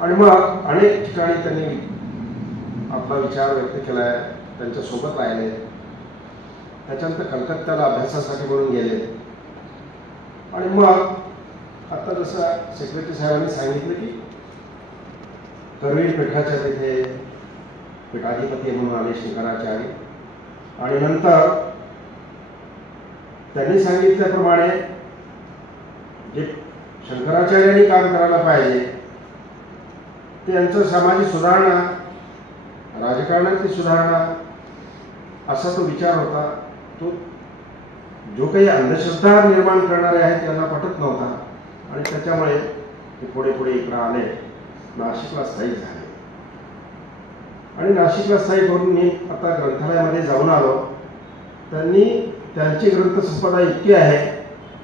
आणि मग अनेक ठिकाणी त्यांनी आपला विचार व्यक्त केला आहे, त्यांच्यासोबत राहिले. त्याच्यानंतर कलकत्त्याला अभ्यासासाठी म्हणून गेले. आणि मग आता जसं सेक्रेटरी साहेबांनी सांगितलं की करवीर पीठाच्या तिथे पीठाधिपती म्हणून आले शंकराचार्य. आणि नंतर त्यांनी सांगितल्याप्रमाणे जे शंकराचार्यांनी काम करायला पाहिजे ते यांचं सामाजिक सुधारणा, राजकारणातली सुधारणा असा तो विचार होता. तो जो काही अंधश्रद्धा निर्माण करणारे आहेत त्यांना पटत नव्हता आणि त्याच्यामुळे ते पुढे पुढे इकडे आले, नाशिकला स्थायिक झाले. आणि नाशिकला स्थायिक करून मी आता ग्रंथालयामध्ये जाऊन आलो. त्यांनी त्यांची ग्रंथसंपदा इतकी आहे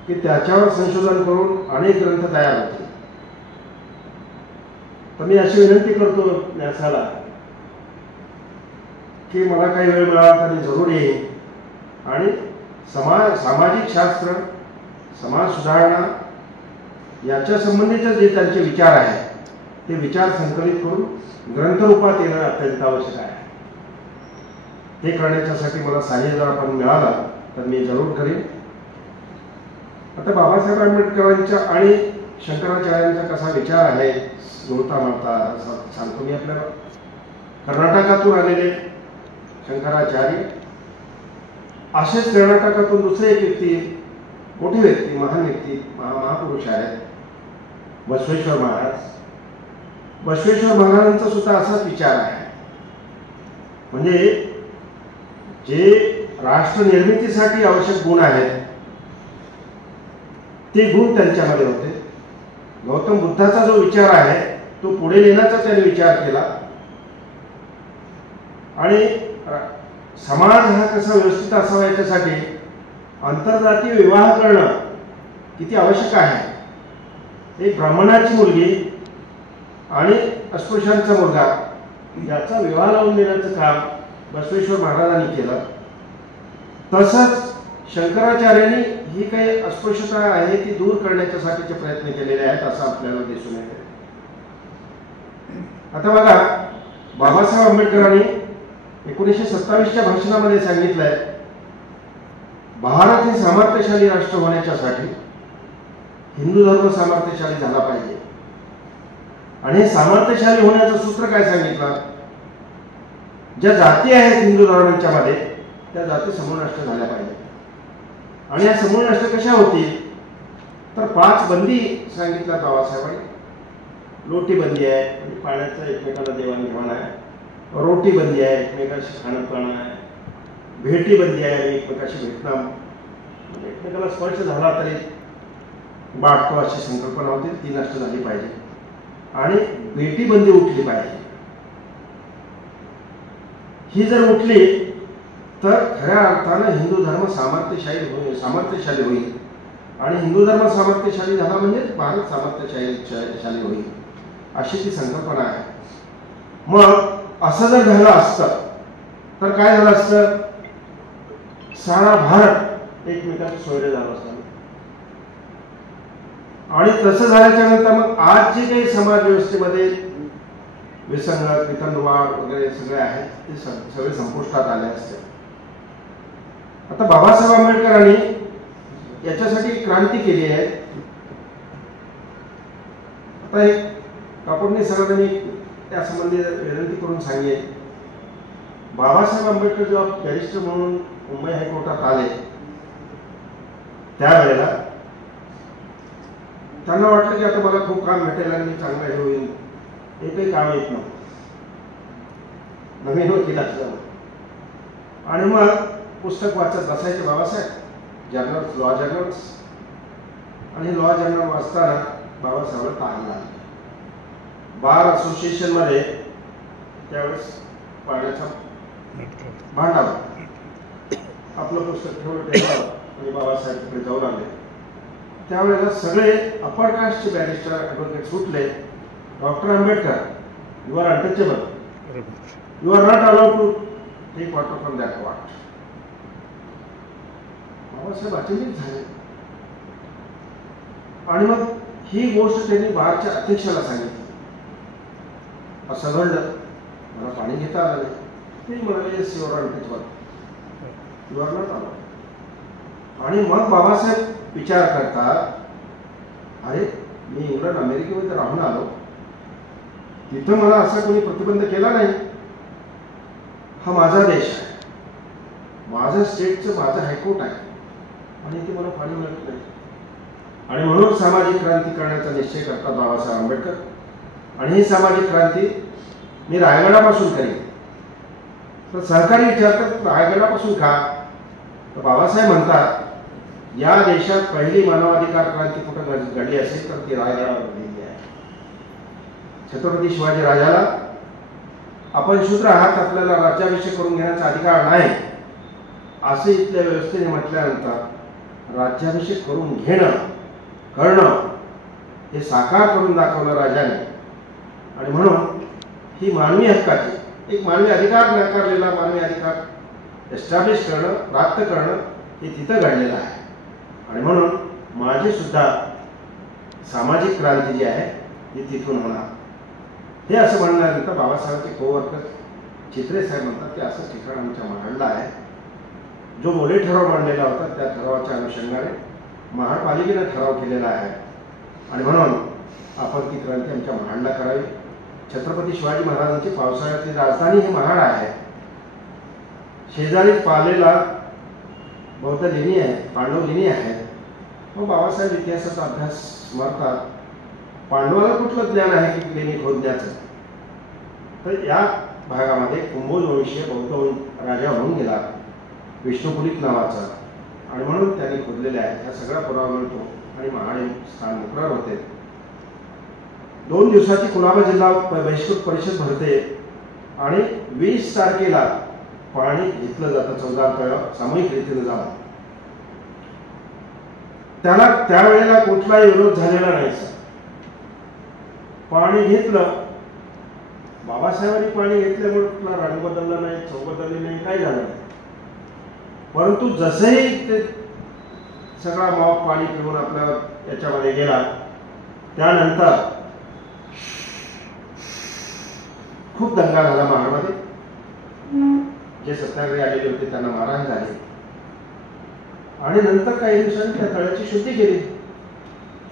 की त्याच्यावर संशोधन करून अनेक ग्रंथ तयार होते. तर मी अशी विनंती करतो न्यासाला की मला काही वेळ मिळाला तर मी जरूर येईन आणि सामाजिक शास्त्र, समाज सुधारणा याच्या संबंधीचे जे त्यांचे विचार आहेत ते विचार संकलित करून ग्रंथरूपात येणं अत्यंत आवश्यक आहे. ते करण्याच्यासाठी मला सहाय्य जर आपण मिळालं तर मी जरूर करीन. आता बाबासाहेब आंबेडकरांच्या आणि शंकराचार्यांचा कसा विचार आहे जुळता माळता सांगतो मी आपल्याला. कर्नाटकातून आलेले शंकराचार्य, असेच कर्नाटकातून दुसरे एक व्यक्ती, मोठी व्यक्ती, महान व्यक्ती, महापुरुष आहेत बसवेश्वर महाराज. बसवेश्वर महाराजांचा सुद्धा असाच विचार आहे. म्हणजे जे राष्ट्र निर्मितीसाठी आवश्यक गुण आहेत ते गुण त्यांच्यामध्ये होते. गौतम बुद्धाचा जो विचार आहे तो पुढे नेण्याचा त्यांनी विचार केला. आणि समाज हा कसा व्यवस्थित असावा याच्यासाठी आंतरजातीय विवाह करणं किती आवश्यक आहे. एक ब्राह्मणाची मुलगी आणि अस्पृश्यांचा मुलगा याचा विवाह लावून देण्याचं काम बसवेश्वर महाराजांनी केलं. तसंच शंकराचार्यांनी ही काही अस्पृश्यता आहे ती दूर करण्याच्यासाठीचे प्रयत्न केलेले आहेत असं आपल्याला दिसून येते. आता बघा, बाबासाहेब आंबेडकरांनी 1927च्या भाषणामध्ये सांगितलंय, भारत हे सामर्थ्यशाली राष्ट्र होण्याच्यासाठी हिंदू धर्म सामर्थ्यशाली झाला पाहिजे. आणि हे सामर्थ्यशाली होण्याचं सूत्र काय सांगितलं? ज्या जाती आहेत हिंदू धर्मांच्या मध्ये त्या जाती समूळ नष्ट झाल्या पाहिजे. आणि या समूळ नष्ट कशा होतील? तर 5 बंदी सांगितल्या बाबासाहेबांनी. लोटी बंदी आहे, म्हणजे पाण्याचं एकमेकाला देवाणघेवाण आहे. रोटी बंदी आहे, एकमेकाशी खाणं पिणं आहे. भेटी बंदी आहे, एकमेकाशी भेटणं, म्हणजे एकमेकाला स्पर्श झाला तरी बाटतो अशी संकल्पना होती, ती नष्ट झाली पाहिजे. आणि भेटी बंदी उठली पाहिजे. ही जर उठली तर खऱ्या अर्थानं हिंदू धर्म सामर्थ्यशाली होईल. आणि हिंदू धर्म सामर्थ्यशाली झाला म्हणजे भारत सामर्थ्यशाली होईल, अशी ती संकल्पना आहे. मग असं जर झालं असतं तर काय झालं असतं? सारा भारत एकमेकांचे सोयरे झालं असतं. आणि तसं झाल्याच्या नंतर मग आज जे काही समाज व्यवस्थेमध्ये विसंगत, वितंडवाद वगैरे सगळे आहेत ते सगळे संपुष्टात आले असते. आता बाबासाहेब आंबेडकरांनी याच्यासाठी क्रांती केली आहे. आता एक कापडणी सरांना मी त्यासंबंधी विनंती करून सांगेन, बाबासाहेब आंबेडकर जेव्हा बॅरिस्टर म्हणून मुंबई हायकोर्टात आले त्यावेळेला त्यांना वाटलं की आता मला खूप काम भेटेल आणि मी चांगला हे होईल. एकही काम येत नव्हतं, नवीन वकील असल्यामुळे. आणि मग पुस्तक वाचत बसायचे बाबासाहेब, जर्नल्स, लॉ जर्नल्स. आणि लॉ जर्नल वाचताना बाबासाहेबांना तहान लागली. बार असोसिएशन मध्ये त्यावेळेस पाण्याचा भांडा आपलं पुस्तक ठेवलं टेबलावर आणि बाबासाहेब तिकडे जाऊन आले. त्यावेळेला सगळे अपर कास्टचे बॅरिस्टर ॲडव्होकेट सुटले. Doctor Ambedkar, you are untouchable, you are not allowed to take water from that pot. Babasaheb अचंबित झाले. आणि मग ही गोष्ट त्यांनी बारच्या अध्यक्षाला सांगितली. असं घडलं, मला पाणी घेता आलं नाही. मी म्हणाले येस युअर नॉट आलं. आणि मग बाबासाहेब विचार करतात, अरे मी इंग्लंड अमेरिकेमध्ये राहून आलो, तिथं मला असा कोणी प्रतिबंध केला नाही. हा माझा देश आहे, माझं स्टेटचं माझं हायकोर्ट आहे, आणि इथे मला पाणी मिळत नाही. आणि म्हणून सामाजिक क्रांती करण्याचा निश्चय करतात बाबासाहेब आंबेडकर. आणि ही सामाजिक क्रांती मी रायगडापासून करेन. तर सहकारी विचारतात रायगडापासून का? तर बाबासाहेब म्हणतात, या देशात पहिली मानवाधिकार क्रांती कुठं घडली असेल तर ती रायगडावर घडलेली आहे. छत्रपती शिवाजी राजाला आपण शूद्र आहात, आपल्याला राज्याभिषेक करून घेण्याचा अधिकार नाही असे इथल्या व्यवस्थेने म्हटल्यानंतर राज्याभिषेक करून घेणं करणं हे साकार करून दाखवलं राजाने. आणि म्हणून ही मानवी हक्काची एक मानवी अधिकार नाकारलेला मानवी अधिकार एस्टॅब्लिश करणं प्राप्त करणं हे तिथं घडलेलं आहे. आणि म्हणून माझी सुद्धा सामाजिक क्रांती जी आहे ती तिथून होणार. हे असं म्हणल्यानंतर बाबासाहेबांचे कोवर्कर चित्रे साहेब म्हणतात की असं ठिकाण आमच्या महाडला आहे. जो मोले ठराव मांडलेला होता त्या ठरावाच्या अनुषंगाने महापालिकेने ठराव केलेला आहे, आणि म्हणून आपण ती क्रांती आमच्या महाडला करावी. छत्रपती शिवाजी महाराजांची पावसाळ्यातली राजधानी हे महाड आहे. शेजारीच पालेला बौद्ध लेणी आहे, पांडव लेणी आहेत. मग बाबासाहेब इतिहासाचा अभ्यास स्मरतात, पांडवाला कुठलं ज्ञान आहे की लेणी खोदण्याचं? तर या भागामध्ये कुंभोज वंशीय बौद्ध राजा होऊन गेला विष्णुपुरीत नावाचा, आणि म्हणून त्यांनी खोदलेले आहेत. हा सगळा पुरावा मिळतो आणि महाड स्थान मुक्रार होते. 2 दिवसाची कुलाबा जिल्हा बहिष्कृत परिषद भरते आणि 20 तारखेला पाणी घेतलं जातं चौदार तळ्यावर सामूहिक रीतीने जाऊन. त्याला त्यावेळेला कुठलाही विरोध झालेला नाही. पाणी घेतलं, बाबासाहेबांनी पाणी घेतल्यामुळे कुठला रंग बदलला नाही, चव बदलली नाही, काही झालं नाही. परंतु जसंही ते सगळा मॉप पाणी पिऊन आपल्या याच्यामध्ये गेला, त्यानंतर खूप दंगा झाला महाडमध्ये. जे सत्याग्रही आलेले होते त्यांना मारहाण झाली, आणि नंतर काही दिवसांनी त्या तळ्याची शुद्धी केली.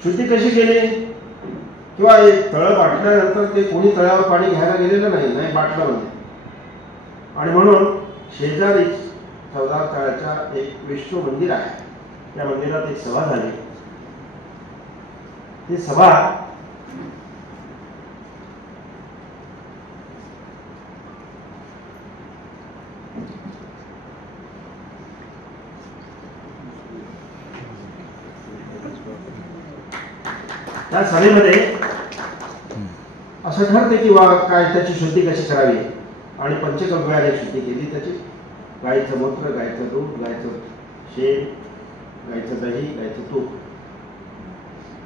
शुद्धी कशी केली? किंवा तळं बाटल्यानंतर ते कोणी तळ्यावर पाणी घ्यायला गेलेलं नाही बाटलं म्हणजे. आणि म्हणून शेजारीच चौदार तळ्याच्या एक विष्णू मंदिर आहे, त्या मंदिरात एक सभा झाली. ती सभा त्या सभेमध्ये असं ठरते की काय त्याची शुद्धी कशी करावी, आणि पंचगव्याने शुद्धी केली त्याची. गाईचं मूत्र, गाईचं दूध, गाईचं शेण, गाईचं दही, गाईचं तूप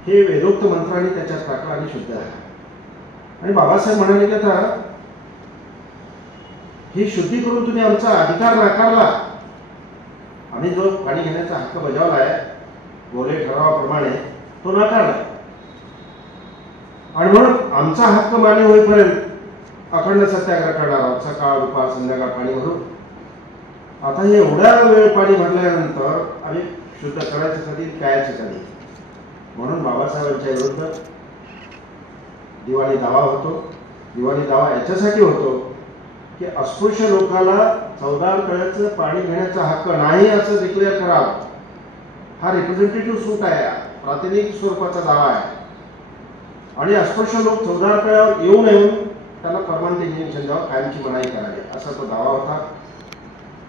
हे वेदोक्त मंत्राने त्याच्यात टाकलं आणि शुद्ध आहे. आणि बाबासाहेब म्हणाले की आता ही शुद्धी करून तुम्ही आमचा अधिकार नाकारला. आम्ही जो पाणी घेण्याचा हक्क बजावला आहे मोले ठरावाप्रमाणे तो नाकारला, आणि म्हणून आमचा हक्क मान्य होईपर्यंत अखंड सत्याग्रह करणार आहोत. सकाळ दुपार संध्याकाळ पाणी भरून. आता हे एवढ्या वेळ पाणी भरल्यानंतर आम्ही शुद्ध करायचं कधी, प्यायचं कधी? म्हणून बाबासाहेबांच्या विरुद्ध दिवाणी दावा होतो. दिवाणी दावा याच्यासाठी होतो की अस्पृश्य लोकांना चौदार तळ्याचं पाणी घेण्याचा हक्क नाही असं डिक्लेअर करावं. हा रिप्रेझेंटेटिव्ह सूट आहे, प्रातिनिधिक स्वरूपाचा दावा आहे. आणि अस्पृश्य लोक चौदार तळ्यावर येऊ नये त्याला परमनंट इंजिनेशन द्यावं, कायमची मनाई करावी, असा तो दावा होता.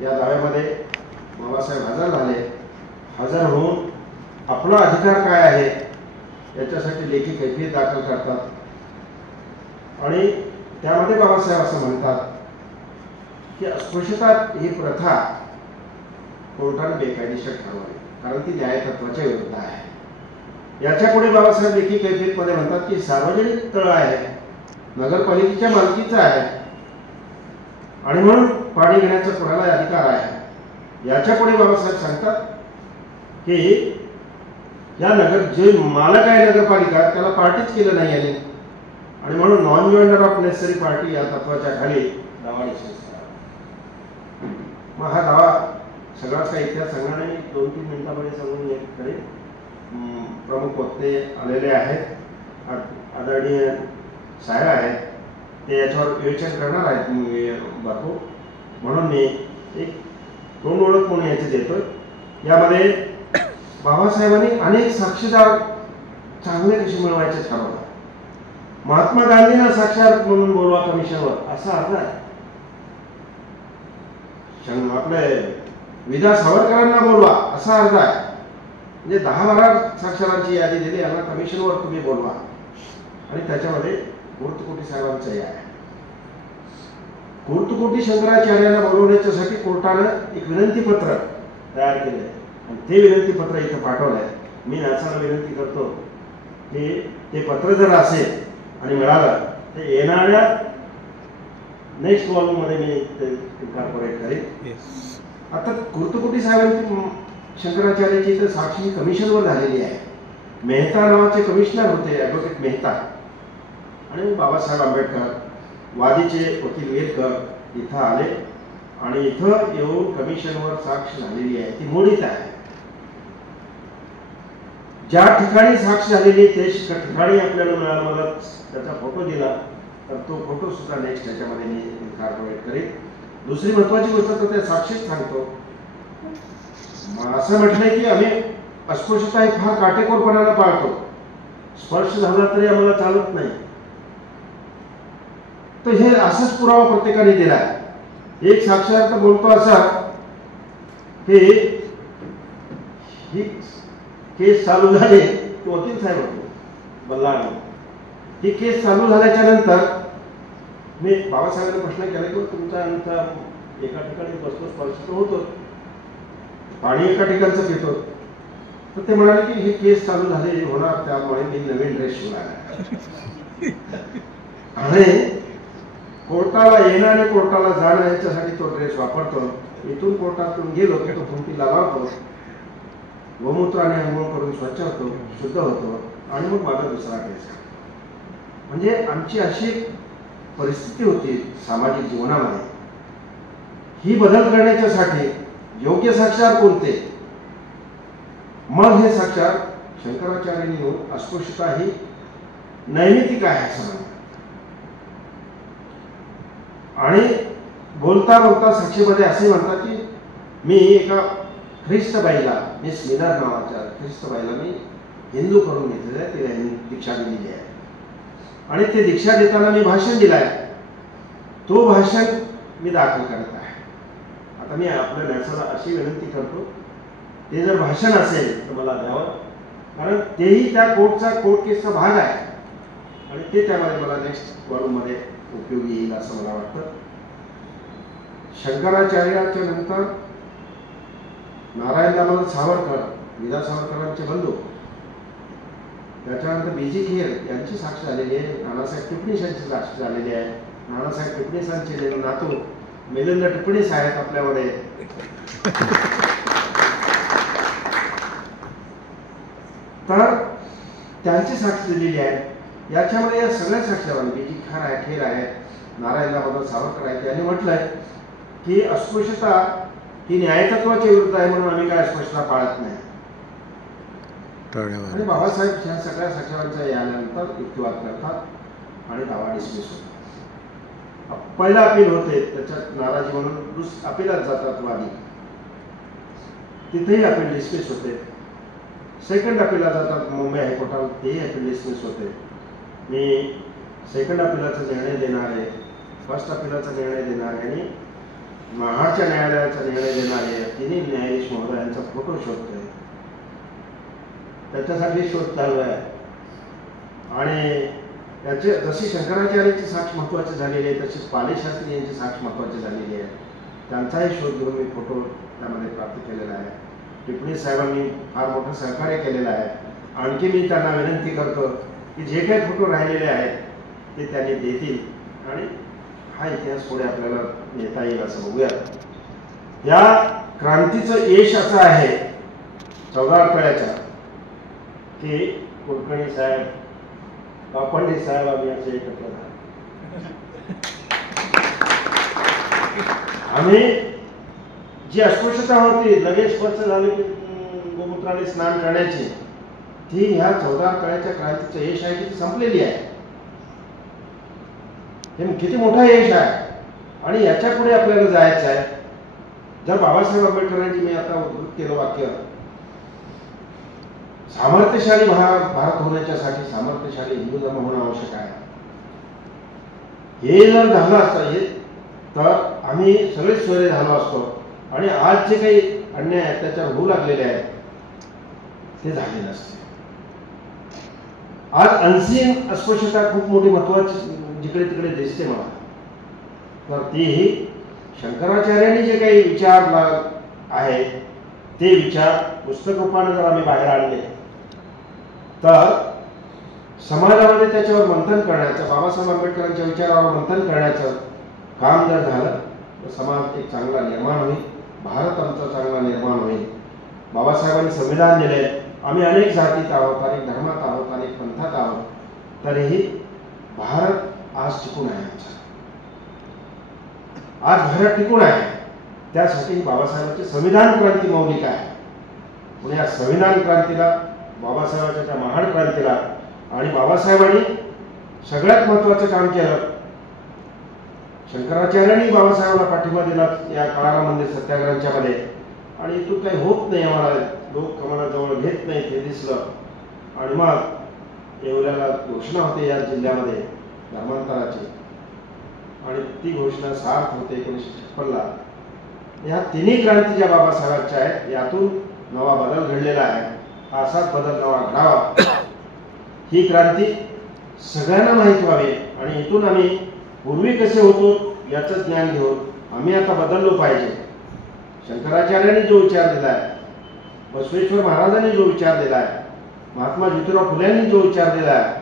या दाव्यामध्ये बाबासाहेब हजर झाले. हजर होऊन आपला अधिकार काय आहे याच्यासाठी लेखी कैफियत दाखल करतात. आणि त्यामध्ये बाबासाहेब असं म्हणतात की अस्पृश्यता ही प्रथा कोर्टाने बेकायदेशीर ठरवावी, कारण ती न्यायतत्वाच्या विरुद्ध आहे. याच्या पुढे बाबासाहेब लेखी कैफियतमध्ये म्हणतात की सार्वजनिक तळ आहे, नगरपालिकेच्या मालकीचा आहे, आणि म्हणून पाणी घेण्याचा कोणाला अधिकार आहे. याच्या पुढे बाबासाहेब सांगतात की या जे मालक आहे नगरपालिका त्याला पार्टीच केलं नाही याने, आणि म्हणून नॉन जॉईनर ऑफ नेसेसरी पार्टी या तत्वाच्या खाली दावा निश्चित करा. मग हा दावा सगळाच काही इतिहास सांगणार नाही, 2-3 मिनिटांमध्ये सांगून एक करेल. प्रमुख वक्ते आलेले आहेत, आदरणीय साहेब आहेत, ते याच्यावर विवेचन करणार आहेत भरपूर. म्हणून मी एक 2 ओळख म्हणून याचे देतोय. यामध्ये बाबासाहेबांनी अनेक साक्षीदार चांगले कसे मिळवायचे ठरवलं. महात्मा गांधींना साक्षात म्हणून बोलवा कमिशनवर असा अर्थ आहे. आपले विदा सावरकरांना बोलवा असा अर्थ आहे. म्हणजे 10-12 साक्षरांची यादी दिली, यांना कमिशनवर तुम्ही बोलवा. आणि त्याच्यामध्ये कुर्तकोटी साहेबांचंही आहे. कुर्तकोटी शंकराचार्यांना बोलवण्याच्यासाठी कोर्टानं एक विनंती पत्र तयार केलंय आणि ते विनंती पत्र इथं पाठवलंय. मी न्यासाला विनंती करतो की ते पत्र जर असेल आणि मिळालं तर येणाऱ्या नेक्स्ट वॉल्यूममध्ये मी ते इन्कॉर्पोरेट करेन. आता कुर्तकोटी साहेबांची शंकराचार्याची इथं साक्षी कमिशनवर झालेली आहे. मेहता नावाचे कमिशनर होते, ॲडव्होकेट मेहता, आणि बाबासाहेब आंबेडकर वादीचे वकील वेरकर इथं आले आणि इथं येऊन कमिशनवर साक्ष झालेली आहे, ती मोडीत आहे. ज्या ठिकाणी साक्ष झालेली ते ठिकाणी आपल्याला मिळालं. मला त्याचा फोटो दिला तर तो फोटो सुद्धा नेक्स्ट ह्याच्यामध्ये मी इन्कॉर्पोरेट करेन. दुसरी महत्वाची गोष्ट तर त्या साक्षीच सांगतो. असं म्हटलंय की आम्ही अस्पृश्यता ही फार काटेकोरपणाला पाळतो, स्पर्श झाला तरी आम्हाला चालत नाही. तर हे असाच पुरावा प्रत्येकाने दिला. एक साक्षार्थ बोलतो असा की ही केस चालू झाली, तो वकील साहेब होतो बल्लाळ. ही केस चालू झाल्याच्या नंतर मी बाबासाहेबांना प्रश्न केला की तुमचा आमचा एका ठिकाणी बसतो, स्पर्श होतो, पाणी एका ठिकाणचं पितो. तर ते म्हणाले की ही केस चालू झाली होणार, त्यामुळे मी नवीन ड्रेस शिवला आणि कोर्टाला येणं आणि कोर्टाला जाणं याच्यासाठी तो ड्रेस वापरतो. इथून कोर्टातून गेलो की तो खुंटीला लावतो, गोमूत्राने अंघोळ करून स्वच्छ होतो, शुद्ध होतो आणि मग माझा दुसरा ड्रेस. म्हणजे आमची अशी परिस्थिती होती सामाजिक जीवनामध्ये. ही बदल करण्याच्यासाठी योग्य साक्षार कोणते? मग हे साक्षार शंकराचार्यांनी येऊन अस्पृश्यता ही नैमित्तिक आहे असं म्हणतात. आणि बोलता बोलता साक्षीमध्ये असे म्हणतात की मी एका ख्रिस्त बाईला, मिस मिनर नावाच्या ख्रिस्त बाईला मी हिंदू करून घेतलेलं आहे, तिला दीक्षा दिलेली आहे आणि ते दीक्षा देताना मी भाषण दिलं आहे. तो भाषण मी दाखल करत आहे. आता मी आपल्या न्यासाला अशी विनंती करतो, ते जर भाषण असेल तर मला द्यावं, कारण तेही त्या कोर्ट केसचा भाग आहे आणि ते त्यामध्ये मला नेक्स्ट वॉल्यूममध्ये उपयोगी येईल असं मला वाटतं. शंकराचार्याच्या नंतर नारायण दामोदर सावरकर, विदा सावरकरांचे बंधू, त्याच्यानंतर बीजी खेर यांची साक्ष झालेली आहे. नानासाहेब टिपणीस यांची साक्ष झालेली आहे. नानासाहेब टिपणीसांचे नातू मिलिंद टिपणीस आहेत आपल्यामध्ये. तर त्यांची साक्ष दिलेली आहे. याच्यामध्ये या सगळ्या साक्षीदारांनी बीजी खेर आहे, नारायण दामोदर सावरकर आहेत, यांनी म्हटलंय की अस्पृश्यता ही न्यायतत्वाच्या विरुद्ध आहे, म्हणून आम्ही काय अस्पृश्यता पाळत नाही. आणि बाबासाहेब ह्या सगळ्या साक्षरांच्या यानंतर युक्तिवाद करतात आणि दावा डिसमिस होतो. पहिला अपील होते, त्याच्यात नाराजी म्हणून अपीलात जातात वादी, तिथेही अपील डिसमिस होते. सेकंड अपीलला जातात मुंबई हायकोर्टात, तेही अपील डिसमिस होते. मी सेकंड अपीलाचा निर्णय देणार आहे, फर्स्ट अपीलाचा निर्णय देणार आहे आणि महाडच्या न्यायालयाचा निर्णय देणार आहे. तिन्ही न्यायाधीश महोदयांचा फोटो शोधतोय, त्याच्यासाठी शोध चालू आहे. आणि त्याचे जशी शंकराचार्याची साक्ष महत्वाची झालेली आहे, तशी पाले शास्त्री यांची साक्ष महत्वाची झालेली आहे. त्यांचाही शोध घेऊन मी फोटो त्यामध्ये प्राप्त केलेला आहे. टिपणीस साहेबांनी फार मोठं सहकार्य केलेलं आहे. आणखी मी त्यांना विनंती करतो की जे काही फोटो राहिलेले आहेत ते त्यांनी देतील आणि हा इतिहास पुढे आपल्याला नेता येईल असं बघूया. या क्रांतीचं यश असं आहे 14 आठवड्याच्या की कुलकर्णी साहेब, पंडित साहेब आम्ही असे एकत्र झालो. आम्ही जी अस्पृश्यता होती लगेच स्पष्ट झाली की गोमूत्राने स्नान करण्याची, ती ह्या 14 काळाच्या क्रांतीचं यश आहे की ती संपलेली आहे. हे किती मोठा यश आहे आणि याच्या पुढे आपल्याला जायचं आहे. जर बाबासाहेब आंबेडकरांची मी आता उद्धृत केलं वाक्य, सामर्थ्यशाली भारत होण्याच्यासाठी सामर्थ्यशाली हिंदू धर्म होणं आवश्यक आहे, हे जर झालं असतं तर आम्ही सगळेच सोयरे झालो असतो आणि आज जे काही अन्याय अत्याचार होऊ लागलेले आहेत ते झाले नसते. आज अनसीन अस्पृश्यता खूप मोठी महत्वाची जिकडे तिकडे दिसते मला. तर तीही शंकराचार्यांनी जे काही विचार आहे ते विचार पुस्तक रूपाने जर आम्ही बाहेर आणले तर समाजामध्ये त्याच्यावर मंथन करण्याचं, बाबासाहेब आंबेडकरांच्या विचारावर मंथन करण्याचं काम जर झालं तर समाज एक चांगला निर्माण होईल, भारत आमचा चांगला निर्माण होईल. बाबासाहेबांनी संविधान दिले, आम्ही अनेक जातीत आहोत, अनेक धर्मात आहोत, अनेक पंथात आहोत, तरीही भारत आज टिकून आहे. आज भारत टिकून आहे त्यासाठी बाबासाहेबांचे संविधान क्रांती मौलिक आहे. म्हणून या संविधान क्रांतीला, बाबासाहेबांच्या त्या महान क्रांतीला, आणि बाबासाहेबांनी सगळ्यात महत्वाचं काम केलं, शंकराचार्यांनी बाबासाहेबांना पाठिंबा दिला या काळाला मंदिर सत्याग्रहांच्या मध्ये, आणि इथून काही होत नाही, आम्हाला लोक आम्हाला जवळ घेत नाही ते दिसलं. आणि मग येवल्याला घोषणा होते या जिल्ह्यामध्ये धर्मांतराची, आणि ती घोषणा सार्थ होते 1956ला. ह्या तिन्ही क्रांती ज्या बाबासाहेबांच्या आहेत यातून नवा बदल घडलेला आहे. असाच बदल नवा घडावा, ही क्रांती सगळ्यांना माहीत व्हावी आणि इथून आम्ही पूर्वी कसे होतो याचं ज्ञान घेऊन आम्ही आता बदललो पाहिजे. शंकराचार्यांनी जो विचार दिला आहे, बसवेश्वर महाराजांनी जो विचार दिला आहे, महात्मा ज्योतिराव फुल्यांनी जो विचार दिला आहे,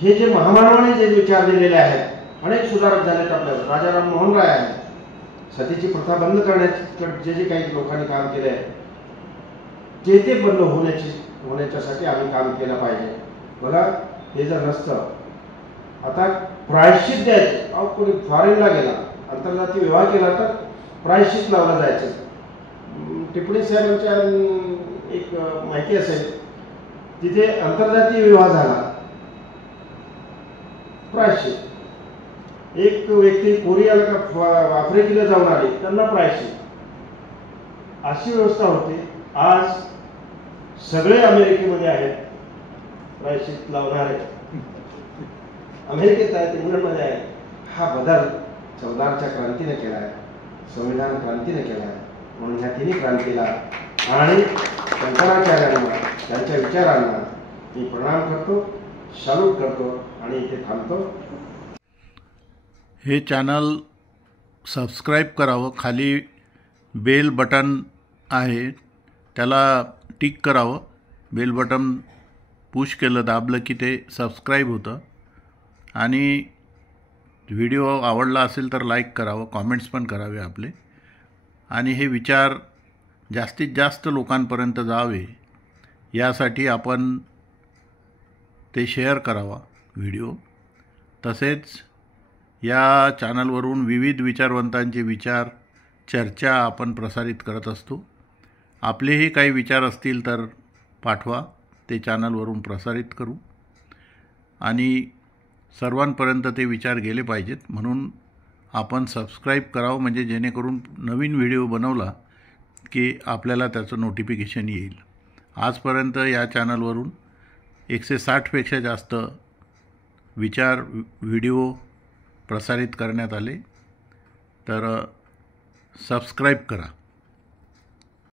हे जे महामानवाने जे विचार दिलेले आहेत, अनेक सुधारक झालेत आपल्याला. राजा राममोहन राय आहे, सतीची प्रथा बंद करण्याचे जे काही लोकांनी काम केले आहे ते बंद होण्याच्यासाठी आम्ही काम केलं पाहिजे. बघा, हे जर नसतं, आता प्रायश्चित द्यायचं, अहो कोणी फॉरेनला गेला, आंतरजातीय विवाह केला तर प्रायश्चित लावलं जायचं. टिपणी साहेबांच्या एक माहिती असेल, तिथे आंतरजातीय विवाह झाला, प्रायश्चित. एक व्यक्ती कोरियाला का आफ्रिकेला जाऊन आली, त्यांना प्रायश्चित. अशी व्यवस्था होती. आज सगळे अमेरिकेमध्ये आहेत प्रायश्चित लावणारे, अमेरिकेत आहेत, इंग्लंडमध्ये आहेत. हा बदल 14च्या क्रांतीने केला आहे, संविधान क्रांतीने केला आहे. म्हणून ह्या तिन्ही क्रांतीला आणि शंकराचार्यांना, त्यांच्या विचारांना मी प्रणाम करतो, सॅल्यूट करतो आणि इथे थांबतो. हे चॅनल सबस्क्राईब करावं, खाली बेल बटन आहे त्याला टिक करावं. बेल बटन पुश केलं, दाबलं की ते सबस्क्राईब होतं. आणि व्हिडिओ आवडला असेल तर लाईक करावं, कॉमेंट्स पण करावे आपले. आणि हे विचार जास्तीत जास्त लोकांपर्यंत जावे यासाठी आपण ते शेअर करावा व्हिडिओ. तसेच या चॅनलवरून विविध विचारवंतांचे विचार, चर्चा आपण प्रसारित करत असतो. आपलेही काही विचार असतील तर पाठवा, ते चॅनलवरून प्रसारित करू. आणि सर्वांपर्यंत ते विचार गेले पाहिजेत, म्हणून आपण सबस्क्राईब करावं, म्हणजे जेणेकरून नवीन व्हिडिओ बनवला की आपल्याला त्याचं नोटिफिकेशन येईल. आजपर्यंत या चॅनलवरून 160पेक्षा जास्त विचार व्हिडिओ प्रसारित करण्यात आले. तर सबस्क्राईब करा.